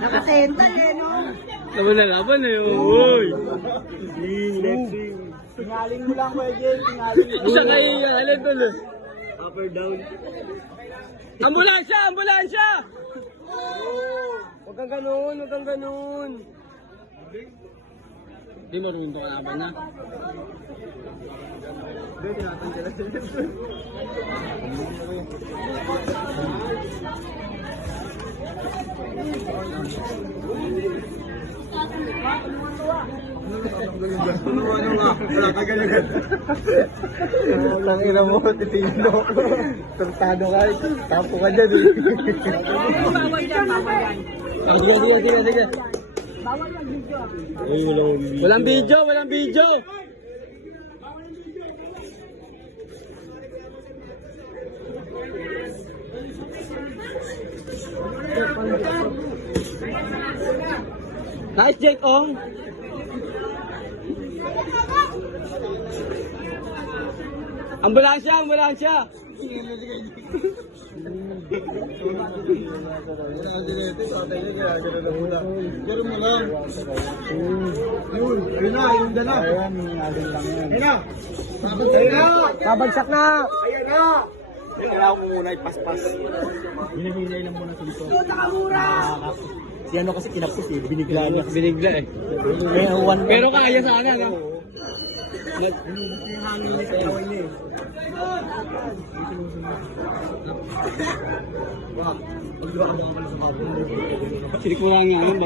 Nakasenta eh, no? Laban na laban eh. Uy! Tingaling mo lang, Kuya Jay. Tingaling mo. Isa kayo yung alin tuloy. Up or down. Ambulansya! Ambulansya! Huwag kang ganun, huwag kang ganun. Di marunong ito kalaban na. Wala ka ganyan. Walang ina mo, titino. Tortado ka, tapo ka dyan eh. Bawal yan, bawal yan. Sige. Bawal yan video. Uy, Walang video, walang video. Nice, Jake Ong. Ambulansya, ambulansya. Pero mo lang. Yun na, yung dala. Ayan na. Babagsak na. Ayan na. Kailangan mo muna ipaspas. Hinahinay lang muna dito. Si ano kasi kinapos eh, binigla niya. Binigla eh. Pero kaya sana, no? Yung hangin niya sa yawan niya eh. Wow, pag-iwa ka mga pala sa kapon. Sirik mo lang yan.